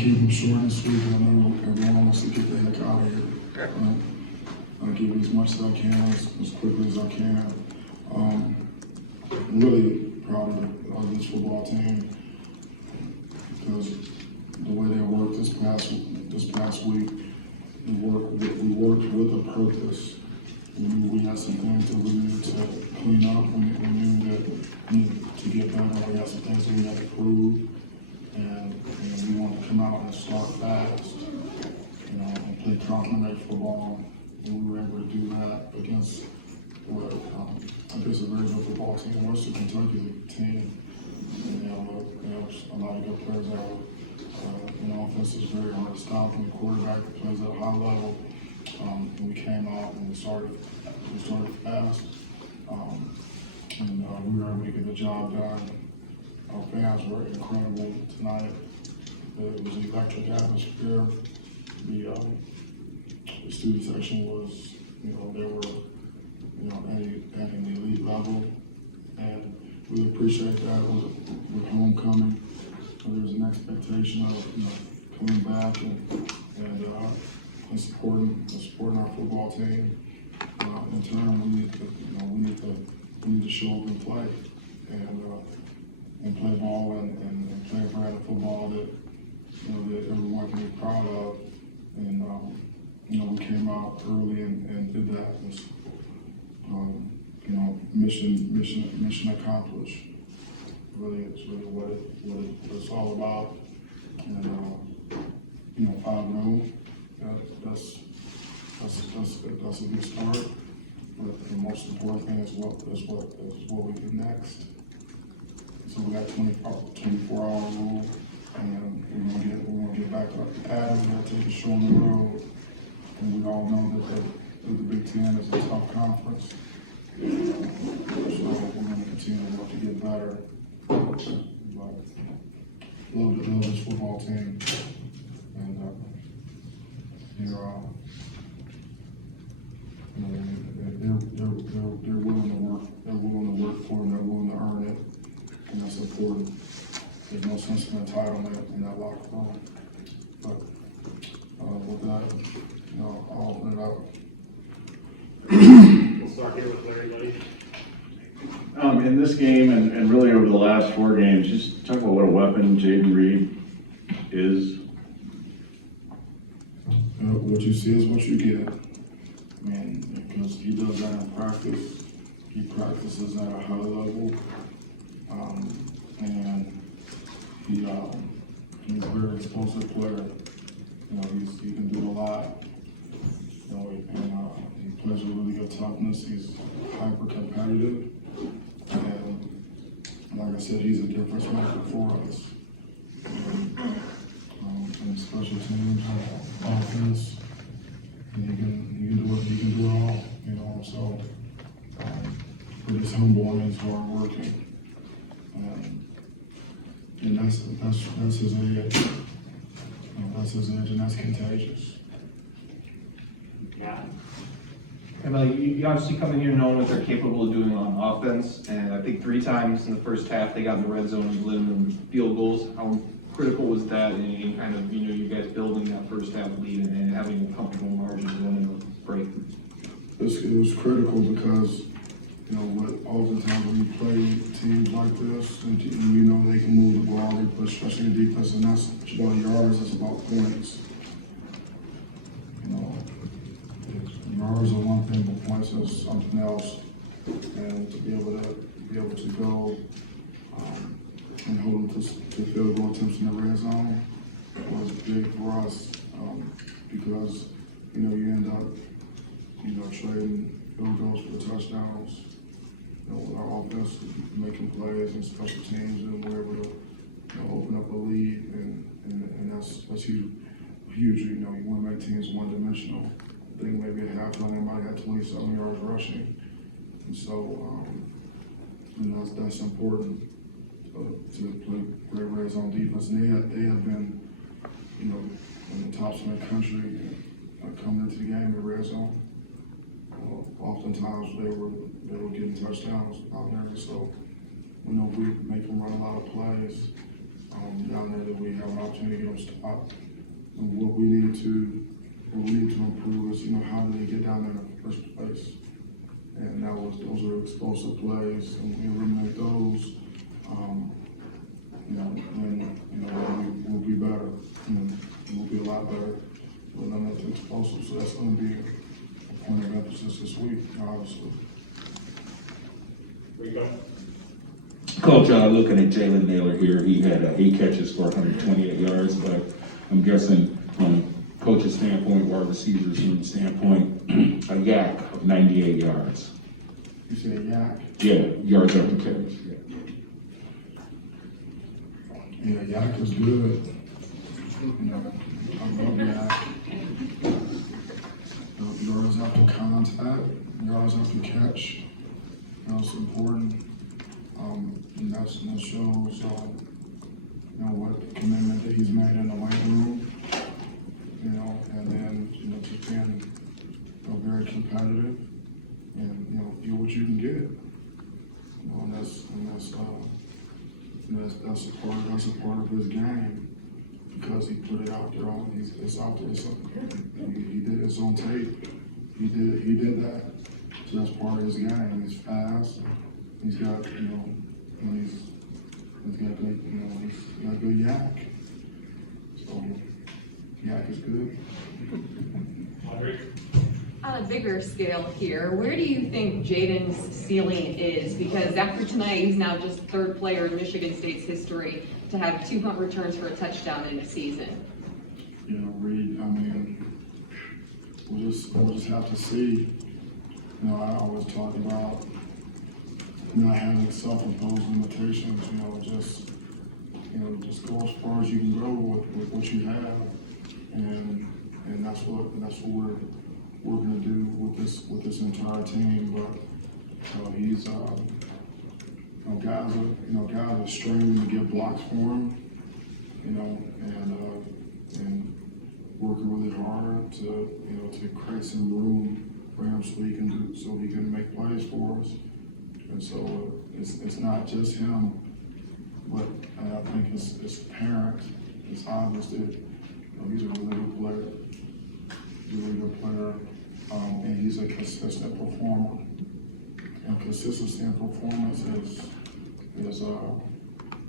keep them short and sweet. I know everyone wants to get the heck out of here. I'll give you as much as I can, as quickly as I can. I'm really proud of this football team because the way they worked this past week, we worked with a purpose. We knew we had some things that we needed to clean up. We knew that we needed to get better. We had some things that we had to prove, and we wanted to come out and start fast, and play complimentary football. And we were able to do that against what I guess a very good football team. Western Kentucky's a team, and they have a lot of good players out. Offense is very hard to stop when the quarterback plays at a high level. And we came out and we started fast, and we were able to get the job done. Our fans were incredible tonight. It was an electric atmosphere. The student section was, they were, at an elite level, and we appreciate that. With homecoming, there was an expectation of coming back and supporting our football team. In turn, we need to show up and play, and play ball and play a brand of football that that everyone can be proud of. And we came out early and did that. It was, mission accomplished. Really, it's really what it's all about. And 5-0. That's a good start. But the most important thing is what we do next. So we got 24-hour rule, and we're gonna get back up at it. We're gonna take a show on the road, and we all know that the Big Ten is a tough conference. So we're gonna continue to work to get better. But love this football team, and they're willing to work. They're willing to work for it. They're willing to earn it, and that's important. There's no sense of entitlement in that locker room. But with that, I'll open it up. We'll start here with Larry Luddy. In this game and really over the last 4 games, just talk about what a weapon Jaden Reed is. What you see is what you get. Because he does that in practice. He practices at a high level, and he's a very explosive player. He can do a lot. He plays with really good toughness. He's hyper competitive, and like I said, he's a difference maker for us. And special teams, offense, and he can do it all. So but he's humble and he's hard working, and that's his edge. That's his edge, and that's contagious. Yeah. And you obviously come in here knowing what they're capable of doing on offense, and I think 3 times in the first half they got in the red zone and limited them field goals. How critical was that in kind of you guys building that first half lead and having a comfortable margin going into the break? It was critical because oftentimes when you play teams like this, and they can move the ball, they push, especially in defense, and that's about yards, it's about points. Yards are one thing, but points is something else. And to be able to go and hold them to field goal attempts in the red zone was big for us, because you end up trading field goals for touchdowns. With our offense making plays and special teams, and we're able to open up a lead, and that's huge. You want to make teams one-dimensional. I think maybe at halftime they might have 27 yards rushing, and so that's important to play great red zone defense. And they have been in the tops in the country coming into the game in red zone. Oftentimes they were getting touchdowns out there, so we make them run a lot of plays. down there that we have an opportunity to get them stopped. And what we need to improve is, how did they get down there in the first place? And those are explosive plays, and we eliminate those, then we'll be better. We'll be a lot better. We'll eliminate the explosives, so that's going to be a point of emphasis this week, obviously. Coach, looking at Jalen Naylor here, he had 8 catches for 128 yards, but I'm guessing from coach's standpoint, wide receivers from standpoint, a yak of 98 yards. You say yak? Yeah, yards after catch. Yeah, yak is good. I love yak. Yards after contact, yards after catch, that's important. And that shows, what commitment that he's made in the weight room, and then, just being, very competitive and, get what you can get. That's a part of his game, because he put it out there it's out there, he did his own tape, he did that, so that's part of his game. He's fast, he's got, he's got a good yak, so yak is good. On a bigger scale here, where do you think Jaden's ceiling is? Because after tonight, he's now just third player in Michigan State's history to have 2 punt returns for a touchdown in a season. Reed, we'll just have to see. I always talk about not having self-imposed limitations, just go as far as you can go with what you have. And that's what we're going to do with this entire team. But he's guys are straining to get blocks for him, and working really hard to create some room for him so he can make plays for us. And so it's not just him, but I think his parents, it's obvious that he's a really good player. And he's a consistent performer. And consistency in performance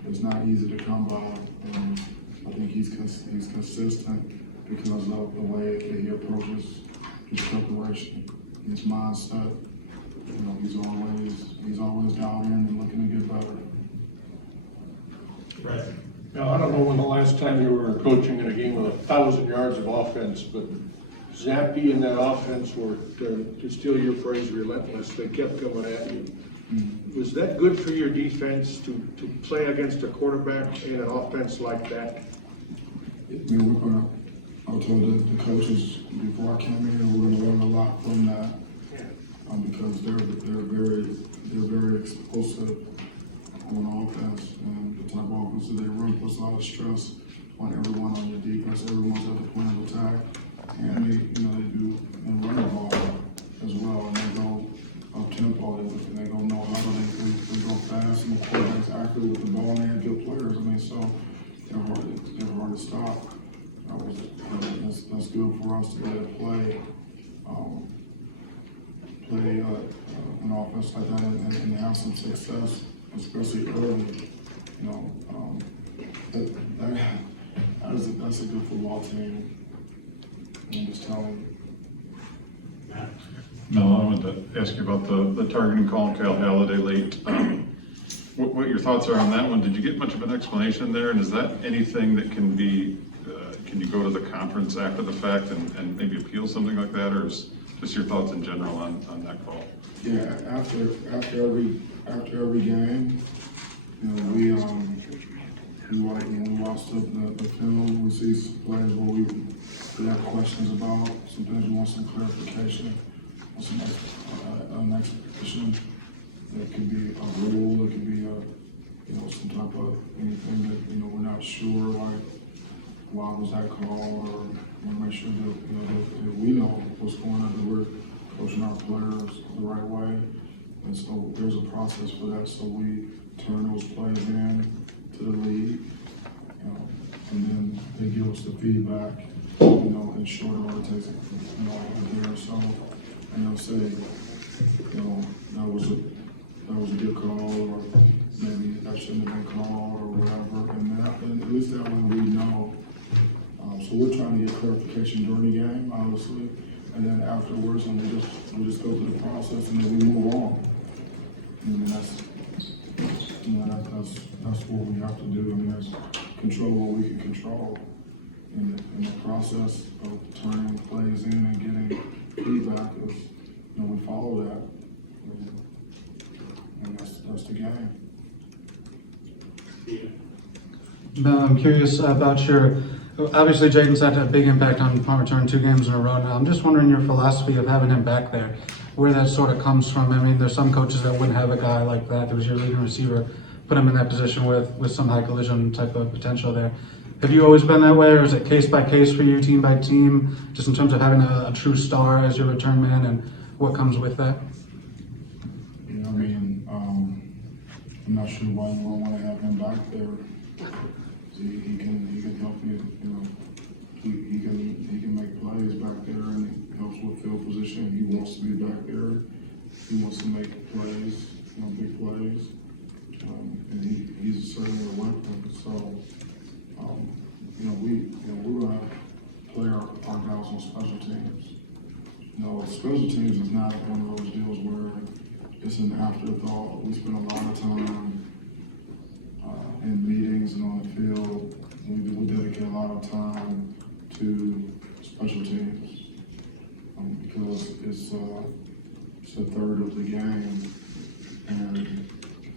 is not easy to come by. And I think he's consistent because of the way that he approaches his preparation, his mindset. He's always dialed in and looking to get better. Right. Now, I don't know when the last time you were coaching in a game with 1,000 yards of offense, but Zappy and that offense were, to steal your phrase, relentless. They kept coming at you. Was that good for your defense to play against a quarterback in an offense like that? I told the coaches before I came here, we're going to learn a lot from that, because they're very explosive on offense, and the type of offense that they run puts a lot of stress on everyone on your defense. Everyone's at the point of attack, and they do and run the ball as well, and they go up tempo, and they go know how they go fast, and the quarterback's accurate with the ball, and they have good players. So they're hard to stop. That's good for us to be able to play an offense like that and have some success, especially early. That's a good football team. I'm just telling you. No, I wanted to ask you about the targeting call on Kyle Halliday late. What your thoughts are on that one? Did you get much of an explanation there? And is that anything that can be, can you go to the conference after the fact and maybe appeal something like that? Or is just your thoughts in general on that call? Yeah, after every game, we watch the film. We see some players where we have questions about. Sometimes we want some clarification, some explanation. It could be a rule. It could be some type of anything that we're not sure, like why was that called, or we want to make sure that we know what's going on, that we're coaching our players the right way. And so there's a process for that. So we turn those plays in to the league, gets the feedback, you know, in short order, takes, you know, a day or so, and they'll say, you know, that was a good call, or maybe that shouldn't have been called, or whatever, and at least that way we know. So we're trying to get clarification during the game, obviously, and then afterwards, and we just go through the process, and then we move on. And that's, you know, that's what we have to do. I mean, that's control what we can control. In the process of turning plays in and getting feedback is, you know, we follow that. And that's the game. Mel, I'm curious about obviously Jaden's had a big impact on punt return 2 games in a row now. I'm just wondering your philosophy of having him back there, where that sort of comes from. I mean, there's some coaches that wouldn't have a guy like that was your leading receiver, put him in that position with some high collision type of potential there. Have you always been that way, or is it case by case for you, team by team, just in terms of having a true star as your return man and what comes with that? You know, I mean, I'm not sure why you don't want to have him back there. He can help you, you know, he can make plays back there, and he helps with field position. He wants to be back there. He wants to make plays, you know, big plays. And he's certainly a weapon. So, you know, we're gonna play our guys on special teams. You know, special teams is not one of those deals where it's an afterthought. We spend a lot of time in meetings and on the field. We dedicate a lot of time to special teams because it's a third of the game, and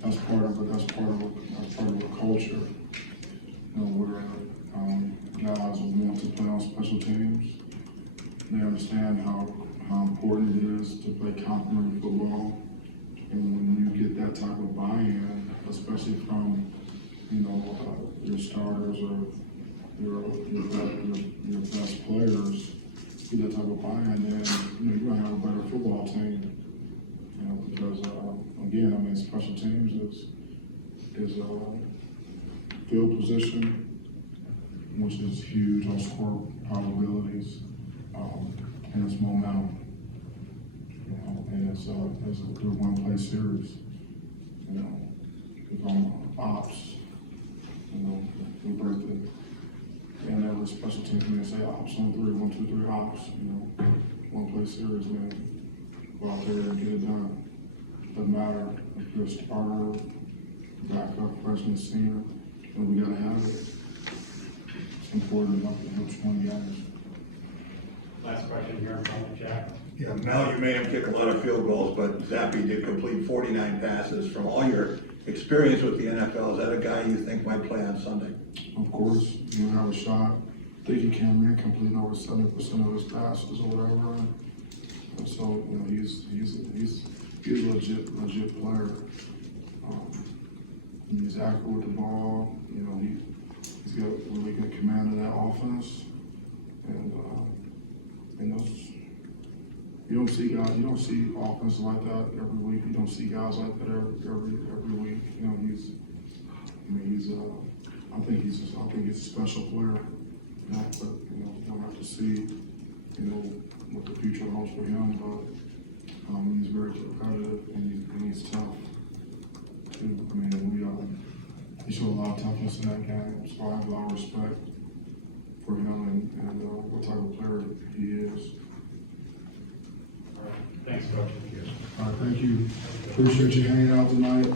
that's part of it. That's part of a culture. You know, where guys want to play on special teams. They understand how important it is to play complementary football, and when you get that type of buy-in, especially from, you know, your starters or your best players, get that type of buy-in, then, you know, you're gonna have a better football team. You know, because again, I mean, special teams is field position, which is huge on score probabilities, and it's momentum. You know, and it's a good one-play series. You know, it's on ops. You know, we break the and every special team can say ops on 3, 1, 2, 3 ops. You know, one-play series, man. Go out there and get it done. Doesn't matter if you're a starter, backup, freshman, senior, and we gotta have it. It's important enough to help win games. Last question here from Jack. Yeah, Mel, you made him kick a lot of field goals, but Zappe did complete 49 passes. From all your experience with the NFL, is that a guy you think might play on Sunday? Of course, you have a shot. I think he came in completing over 70% of his passes or whatever. And so, you know, he's a legit player. He's accurate with the ball. You know, he's got really good command of that offense. And those, you don't see offenses like that every week. You don't see guys like that every week. You know, I think he's a special player. But you know, we'll have to see, you know, what the future holds for him. But he's very competitive and he's tough too. I mean, he showed a lot of toughness in that game, so I have a lot of respect for him and what type of player he is. All right. Thanks, Coach. All right, thank you. Appreciate you hanging out tonight.